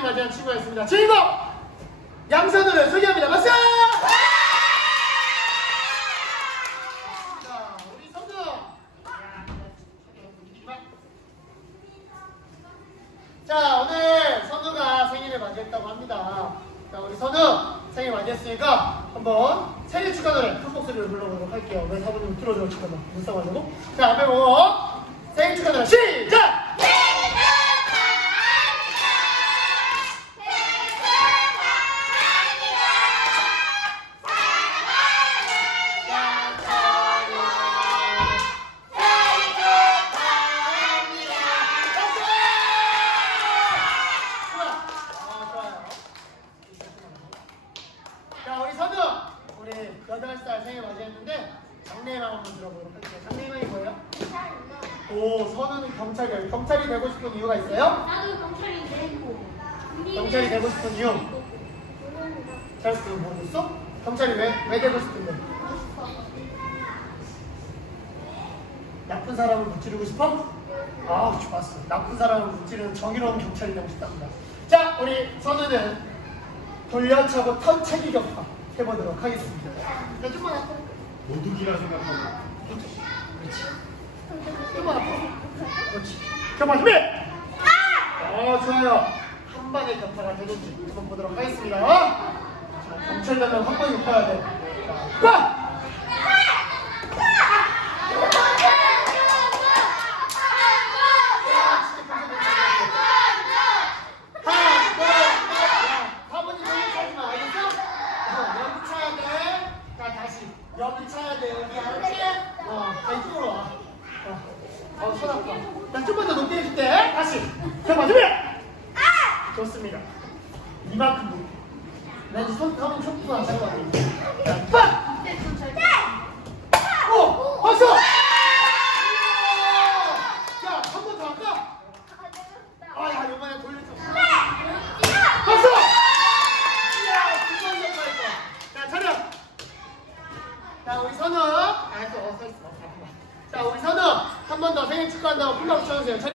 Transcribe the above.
생일 맞이한 있습니다. 주인공 양선우를 소개합니다. 박수! 자, 우리 선우. 자, 오늘 선우가 생일을 맞이했다고 합니다. 자, 우리 선우 생일 맞이했으니까 한번 생일 축하 노래 큰 목소리로 불러보도록 할게요. 왜 사부님 틀어줘 잠깐만 못 써가지고. 자, 앞에 보고 생일 축하 자, 우리 선우! 우리 8살 생일 맞이했는데 장래희망 한번 들어보도록 할게요. 장래희망이 뭐예요? 오, 선우는 경찰이에요. 경찰이 되고 싶은 이유가 있어요? 나도 경찰이 되고. 경찰이 되고 싶은 이유? 잘쓰 모르겠어? 경찰이 왜, 왜 되고 싶은데? 나쁜 사람을 무찌르고 싶어? 아, 좋았어. 나쁜 사람을 무찌르는 정의로운 경찰이 되고 싶답니다. 자, 우리 선우는 돌려차고 턴차기 격파 해보도록 하겠습니다. 자, 좀만 앞으로. 도둑이라 생각하고 그렇지. 좀만 앞으로. 그렇지. 잠깐만, 준비! 어, 좋아요. 한 방의 격파가 되는지 한번 보도록 하겠습니다. 자, 경찰 되면 한 방에 격파야 돼. 자, 빠! 하나, 둘, 셋. 가보니 여기 차지 마, 알겠어? 어, 여기 차야 돼. 자, 다시. 여기 차야 돼, 여기 알았지? 어, 자, 이쪽으로 와. 어, 어, 손 아파. 자, 좀만 더 높게 해줄게. 다시. 잠깐만, 준비! 좋습니다. 이만큼 높게. 나 이제 손, 한번 쳤구나. 잠깐만. 자, 빠! 오! 박수! 자, 한 번 더 할까? 아, 야, 이번에 돌려줘. 박수! 이야, 두번 성공했어. 자, 차렷. 자, 우리 선우. 아, 또, 어, 서 있어. 자, 우리 선우. 한 번 더 생일 축하한다고 풀로 붙여주세요.